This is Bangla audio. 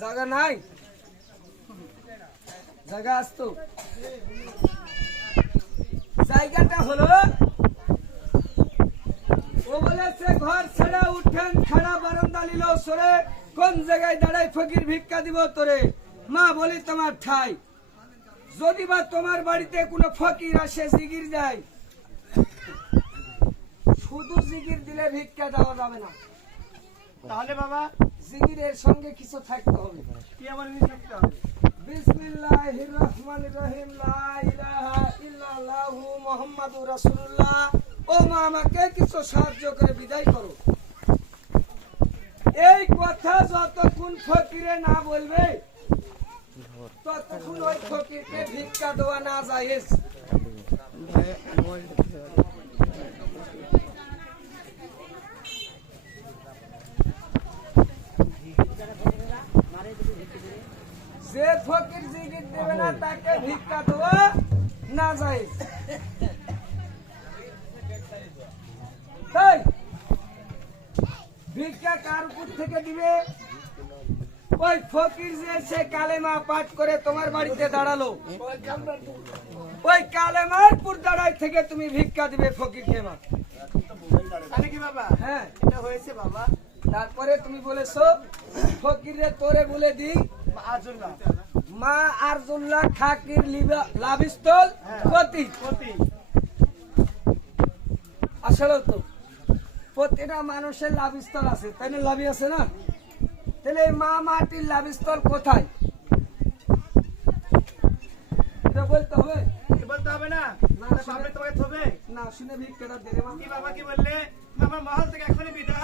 জায়গা নাই, জায়গা আসতো। জায়গাটা হলো ও বলেছে ঘর ছেড়ে উঠেন খাড়া বারান্দা নিল সরে, কোন জায়গায় দাঁড়াই ফকির ভিক্ষা দিব তোরে। মা বলি তোমার ঠাই, যদি বা তোমার বাড়িতে কোনো ফকির আসে জিগির যায়, শুধু জিগির দিলে ভিক্ষা দেওয়া যাবে না, তাহলে বাবা জিগিরের সঙ্গে কিছু থাকতে হবে। কি এমন জিনিস থাকতে হবে? বিসমিল্লাহির রহমানির রহিম, লা ইলাহা ইল্লাল্লাহু মুহাম্মাদুর রাসূলুল্লাহ। ও মা, আমাকে কিছু সাহায্য করে বিদায় করো। এই কথা যতক্ষণ ফকিরে না বলবে ততক্ষণ ওই ফকিরকে ভিক্ষা দেওয়া না জায়েজ। যে ফকির জিগির দেবে না তাকে ভিক্ষা দেওয়া না জায়েজ। তাই ভিক্ষা কার উপর থেকে দিবে? ওই ফকির যে সে কালেমা পাঠ করে তোমার বাড়িতে দাঁড়ালো, ওই কালেমার পুর দাঁড়াই থেকে তুমি ভিক্ষা দিবে ফকিরকে। মা তাহলে কি বাবা? হ্যাঁ, এটা হয়েছে বাবা। তারপরে তুমি বলেছো ফকিরে তোরে বলে দি আজুল্লাহ মা আরজুল্লাহ খাকির লাভিস্তল প্রতি। আসলে তো প্রতিটা মানুষের লাভিস্তল আছে, তাই না? লাভি আছে না? তাহলে এই মা মাটির লাভিস্তল কোথায় এটা বলতে হবে বলতে হবে না? না, বাবা তোমাকে থবে না শুনে ভিক্ষাটা দেবে মা। কি বাবা কি বললে? আমার মহল থেকে এখনই বিদায়